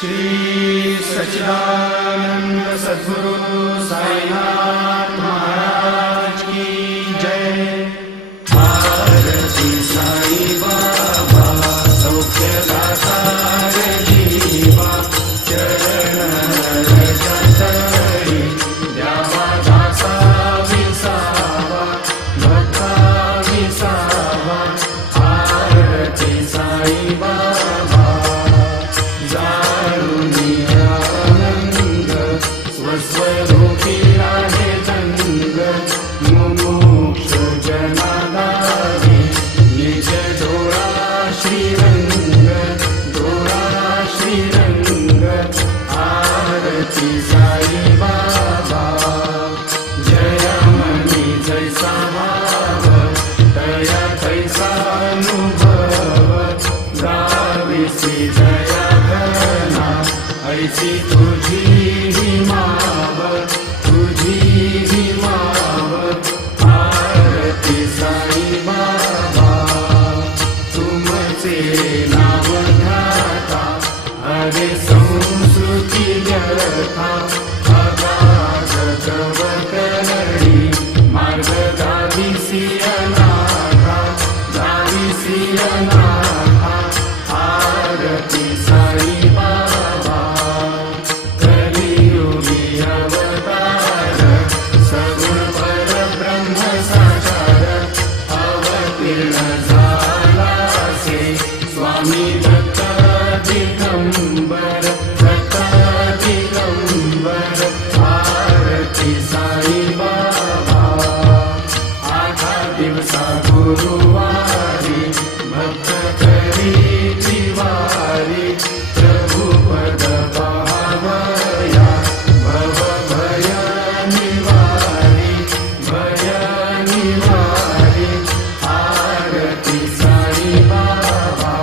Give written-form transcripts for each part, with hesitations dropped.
श्री सच्चिदानंद सद्गुरु साईनाथ महाराज की जय। आरती साई बाबा सौख्यदाता जीवा चरण रजतरी द्यावा दासा विसावा भक्ता विसावा। आरती साई बाबा स्वस्वरूपी आहे जंग मुमुक्ष जनादारी निज डोळा श्रीरंग डोळा श्रीरंग। आरती साई बाबा जय मनी जैसा भाव तया तैसा अनुभव गाविसी दया घना ऐसी तुझी तुझी मावत। आरती साई बाबा तुमचे नाव ध्याता हरे संस्कृती व्यथा अगाध तव करणी मार्ग गाविसी अनाथा गाविसी अनाथा। आरती साई बाबा कलियुगी अवतार सगुण परब्रह्म साकार अवतीर्ण झालासे स्वामी दत्त दिगंबर दत्त दिगंबर। आरती साई बाबा आठा दिवसा गुरुवारी भक्त करी जिवारी प्रभु पद पावया भव भय निवारी भय निवारी। आरती साई बाबा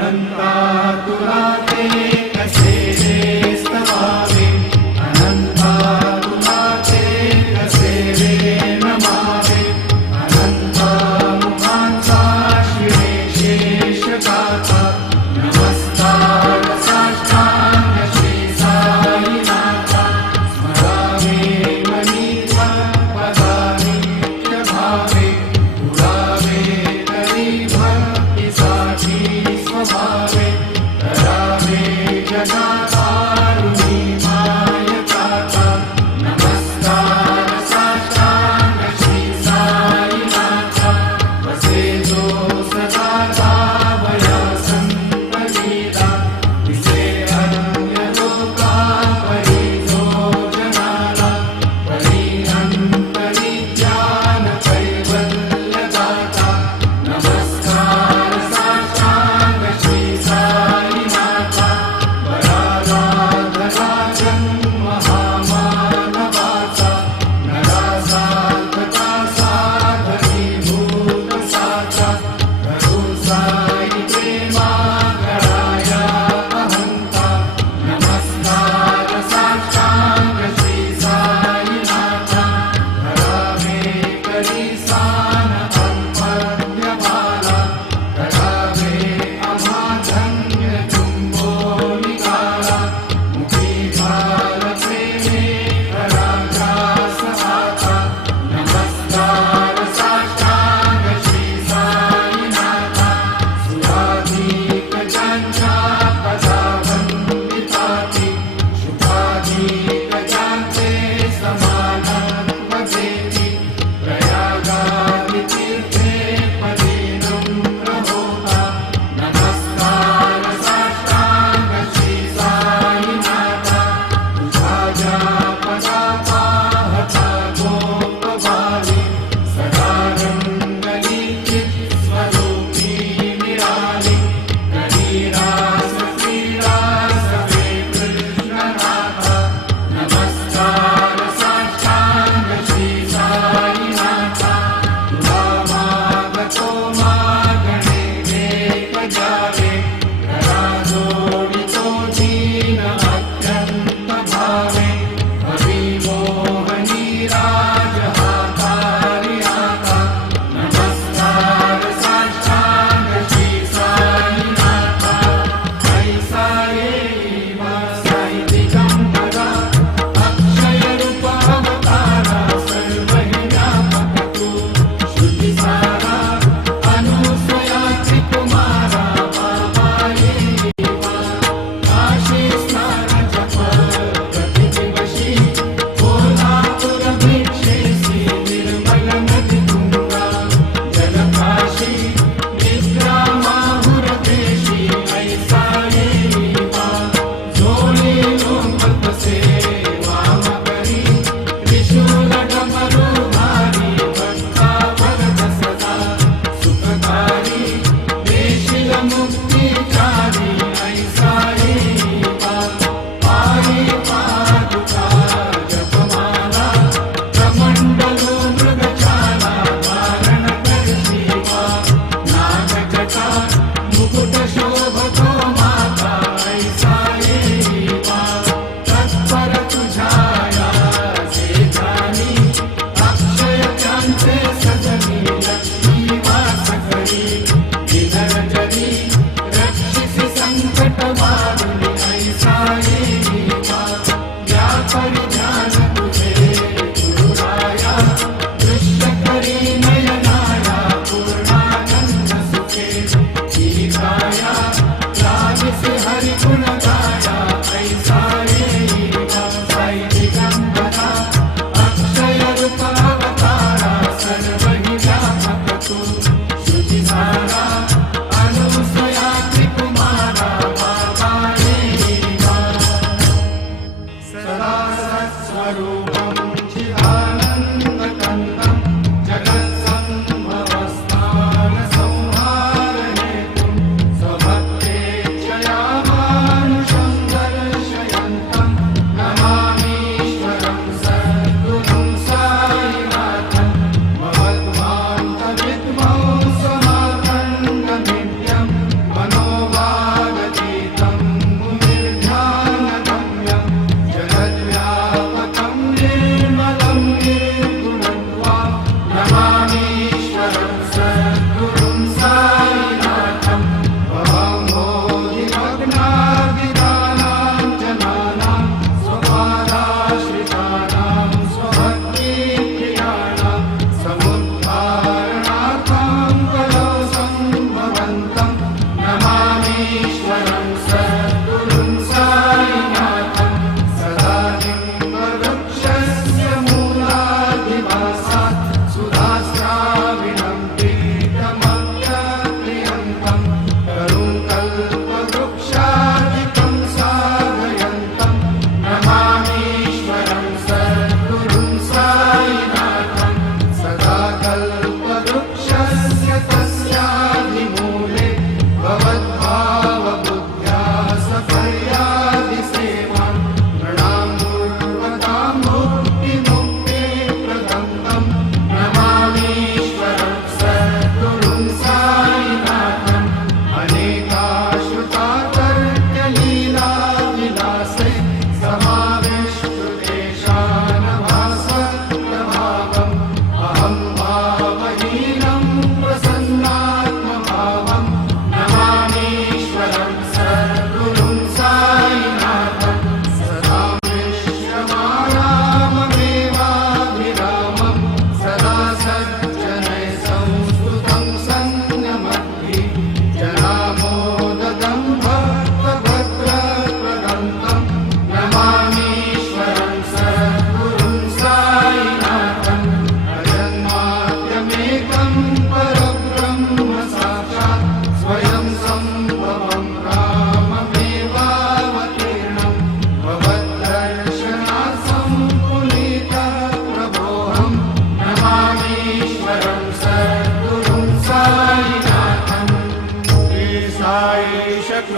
अनंता तुला ते कसे रे स्तवावे अनंता तुला ते कसे रे नमावे अनंता मुखांचा शिवे शेष गाथा नमस्कार साष्टांग श्री साईनाथा स्मरावे मनी पदानी भावे पुरावे तरी भक्तीसाठी स्वभावे करावे जगाचा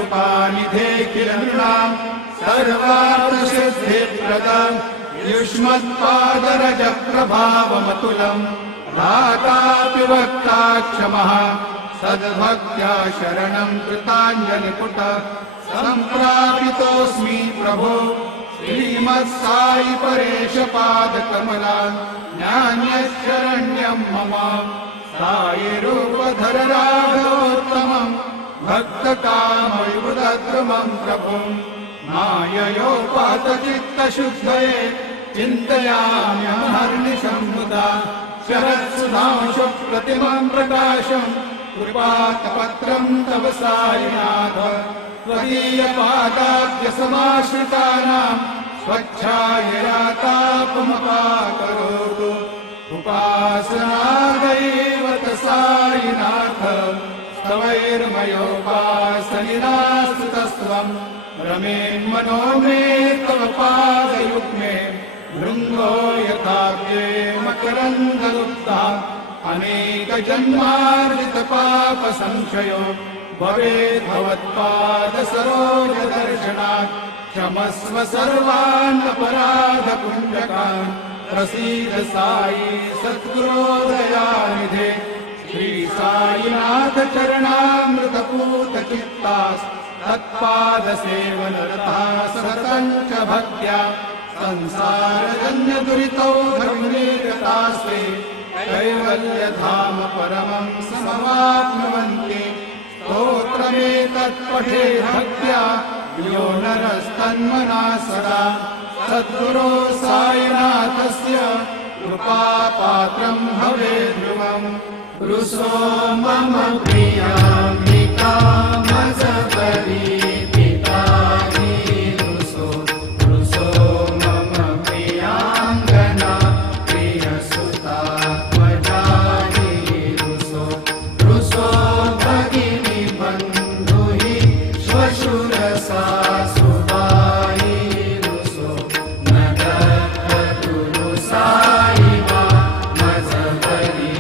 कृपानिधेऽखिल नृणाम् सर्वार्थसिद्धिप्रदम् युष्मत्पादरजप्रभावमतुलम् दातापि वक्ता क्षमः सद्भक्त्या शरणम् कृताञ्जलिपुट सम्प्रापितोऽस्मि प्रभो श्रीमत्साई परेश पादकमला नान्यशरण्यम् मम साई रूपधर राघवोत्तमम् भक्तकामविबुधद्रुमम् प्रभुम् माययोपातचित्तशुद्धये चिन्तयाम्यहर्निशम् मुदा शरत्सुधांशुप्रतिमम् प्रकाशम् कृपातपत्रम् तव साईनाथ त्वदीयपादाब्जसमाश्रितानाम् स्वच्छायया तापमपाकरोतु उपासनादैवत साईनाथ स्तवैर्मयोपासनिरास्तुतस्त्वम् रमेन्मनो मे तव पादयुग्मे भृङ्गो यथाव्ये मकरन्दलुप्ता अनेकजन्मार्जितपापसंशयो भवेत् भवत्पादसरोजदर्शनात् क्षमस्व सर्वान् अपराधपुण्यकान् प्रसीद साई सद्गुरो दयानिधे श्री साईनाथ चरणामृतपूतचित्तास् तत्पादसेवनरता सततम् च भक्त्या संसारजन्यदुरितौ धर्मनिरतास्ते कैवल्यधाम परमम् समवाप्नुवन्ति स्तोत्रमेतत्पठे भक्त्या यो नरस्तन्मना सदा सद्गुरो साईनाथस्य कृपापात्रम् भवेत् ध्रुवम् रुसो मम प्रियाम्बिका मजबरी पितानि रुसो रुसो मम प्रियाङ्गना प्रियसुता त्वजानि रुसो रुसो भगिनी बन्धुहि श्वशुरसा सुबाई रुसो नगरतु रुसाई वा मजबरी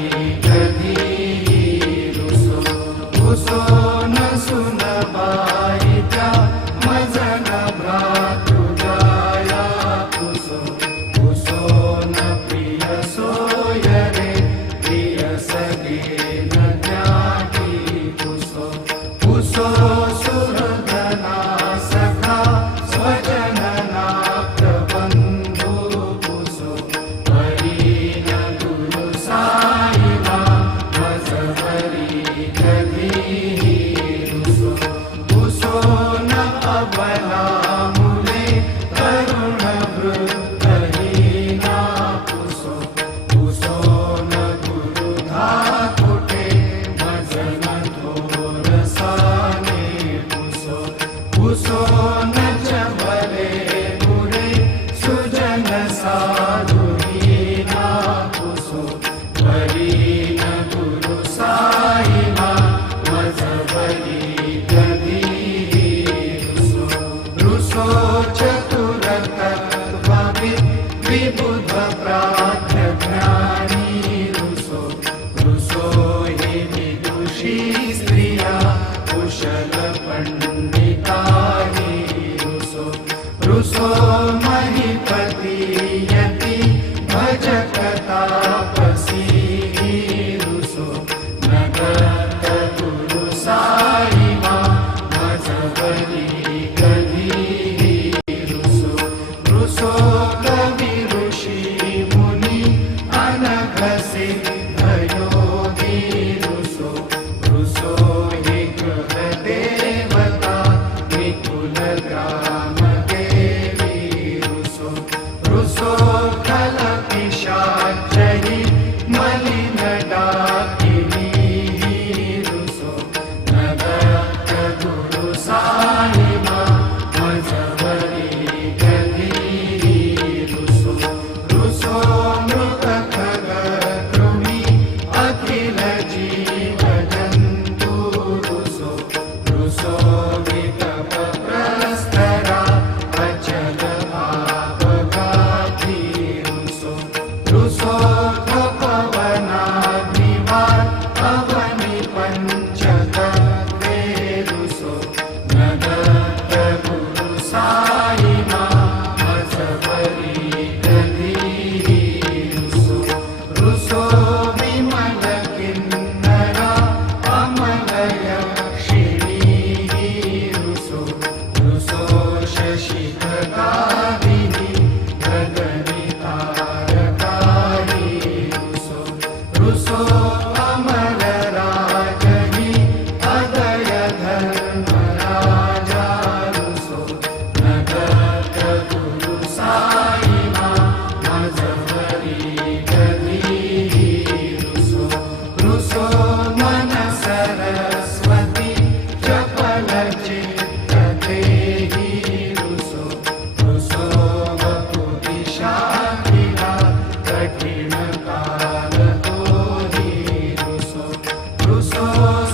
रुसो न सुनबाई प्या मजन भ्रातृजाया कुसो कुसो न प्रिय सोयरे प्रिय सगे न त्यागी कुसो कुसो सुहृदना सखा स्वजनना प्रबन्धु कुसो परीन गुरु साई वा मजबरी कुसो न अबला मुले तरुण वृद्धहीना कुसो कुसो न गुरुधाकुटे भजन थोरसाने कुसो कुसो न चबले बुरे सुजन साधुहीना कुसो परीन गुरु साई वा मजबरी रुसो चतुरतत्त्वविद् विबुध प्राज्ञज्ञानी रुसो रुसो हि विदुषी स्त्रिया कुशल पंडितानि रुसो रुसो महीपति यति भजक तापसी रुसो नगत गुरु साई वा मजबरी रुसो कवि ऋषि मुनि अनघ सिद्ध योगी रुसो रुसो हे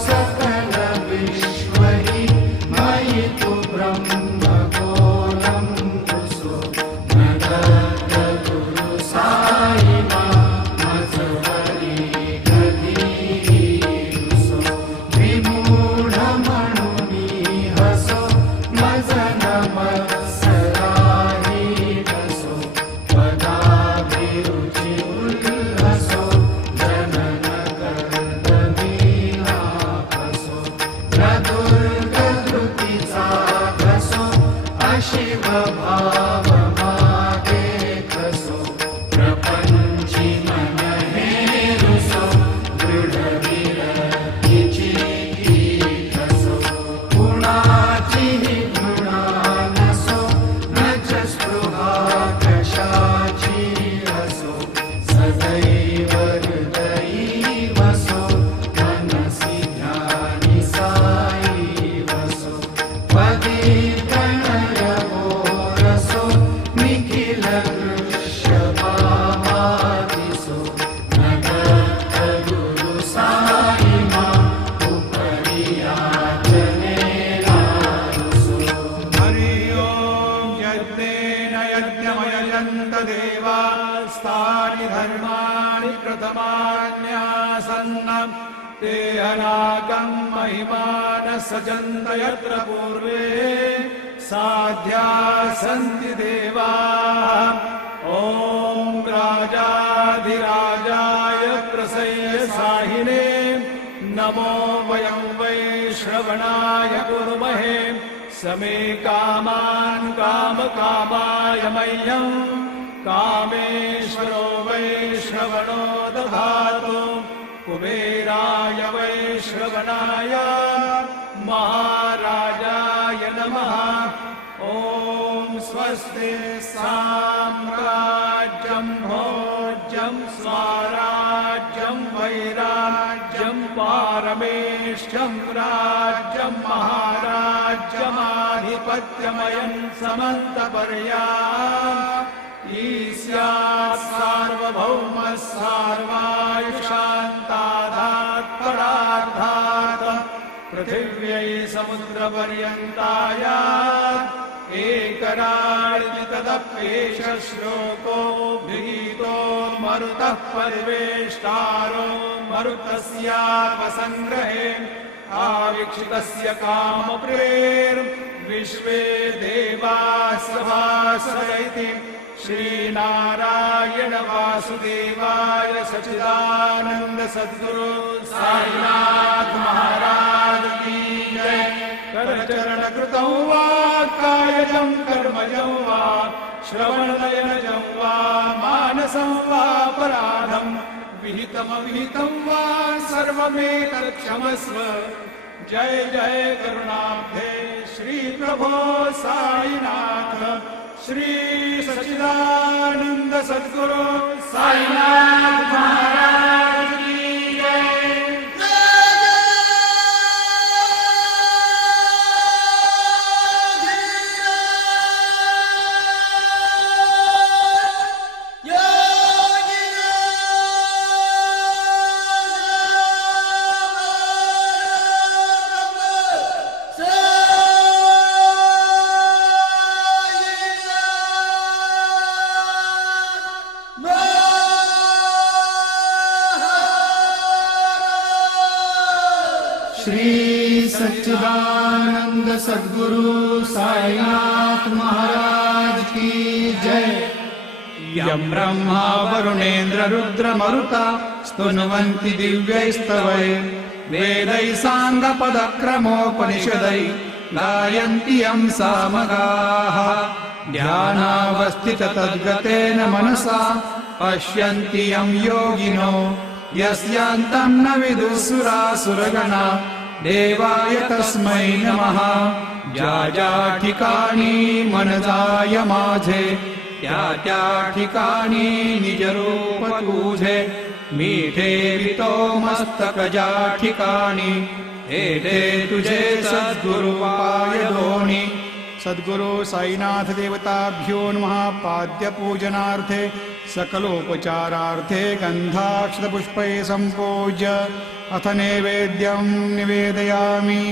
सकल विश्व हि मयि तु ब्रह्मगोलं रुसो नदत्त गुरु साई मज हरि गदी रुसो विमूढ मणुनी हसो मज नमत्सराहि हसो पदाभिरुचि उल्हसो जनन कर्दमीनापसो प्रदुर्गधृतिचा घसो अशिव भाव मागे खसो प्रपंची मन हे रुसो दृढ विरक्तीची खसो गुणाची गुणा नसो नच स्पृहा कशाची असो सदैव हृदयी वसो मनसि ध्यानि साई वसो पदी प्रणयवो रसो निखिल वृषभावादिसो नदत्त गुरु साई उपरि याचनेनारुसो हरि ओं यज्ञेन यज्ञमयजन्त देवास्तानि धर्माणि प्रथमान्यासन्नम् ते अनागं महिमानः सजन्त यत्र पूर्वे साध्या सन्ति देवाः ॐ राजाधिराजाय प्रसय्यसाहिने नमो वयं वै श्रवणाय कुर्महे समे कामान् कामकामाय मह्यं कामेश्वरो वै श्रवणो दधातु कुबेराय वै श्रवणाय महाराजाय नमः ॐ स्वस्ति साम्राज्यं भोज्यं स्वराज्यं वैराज्यं पारमेष्ठ्यं राज्यं महाराज्यमाधिपत्यमयं समन्तपर्याम् ईस्यात् सार्वभौमः सार्वायुषान्तादात् परार्धात् पृथिव्यै समुद्रपर्यन्ताय एकराळितदप्येष श्लोको गृहीतो मरुतः परिवेष्टारो मरुतस्यापसङ्ग्रहे आवीक्षितस्य कामप्रेर्विश्वे देवाः सभासरैति श्रीनारायण वासुदेवाय सच्चिदानन्द सद्गुरु साईनाथ महाराज की जय। करचरण कृतौ वा कायजं कर्मजं वा श्रवणनयनजं वा मानसं वा अपराधं विहितमविहितं वा सर्वमेतत्क्षमस्व। जय जय करुणाब्धे श्री प्रभो साईनाथ श्री सच्चिदानंद सद्गुरु साईनाथ महाराज की जय। श्री सच्चिदानंद सद्गुरु साईनाथ महाराज की जय। यं ब्रह्मा वरुणेन्द्र रुद्र मरुता स्तुन्वन्ति दिव्यैस्तवैः वेदैः साङ्गपदक्रमोपनिषदैः गायन्ति यं सामगाः ध्यानावस्थित तद्गतेन मनसा पश्यन्ति यं योगिनो यस्यान्तं न विदुःसुरासुरगणा देवाय तस्मै नमः। ज्या ज्या ठिकाणी मन जाय माझे त्या त्या ठिकाणी निज रूप तुझे मीठे वितो मस्तक ज्या ठिकाणी हेठे तुझे सद्गुरु पाय दोणी सद्गुरु साईनाथ देवताभ्यो नमः पाद्यपूजनार्थे सकलोपचारार्थे गन्धाक्षतपुष्पैः सम्पूज्य अथ नैवेद्यं निवेदयामि।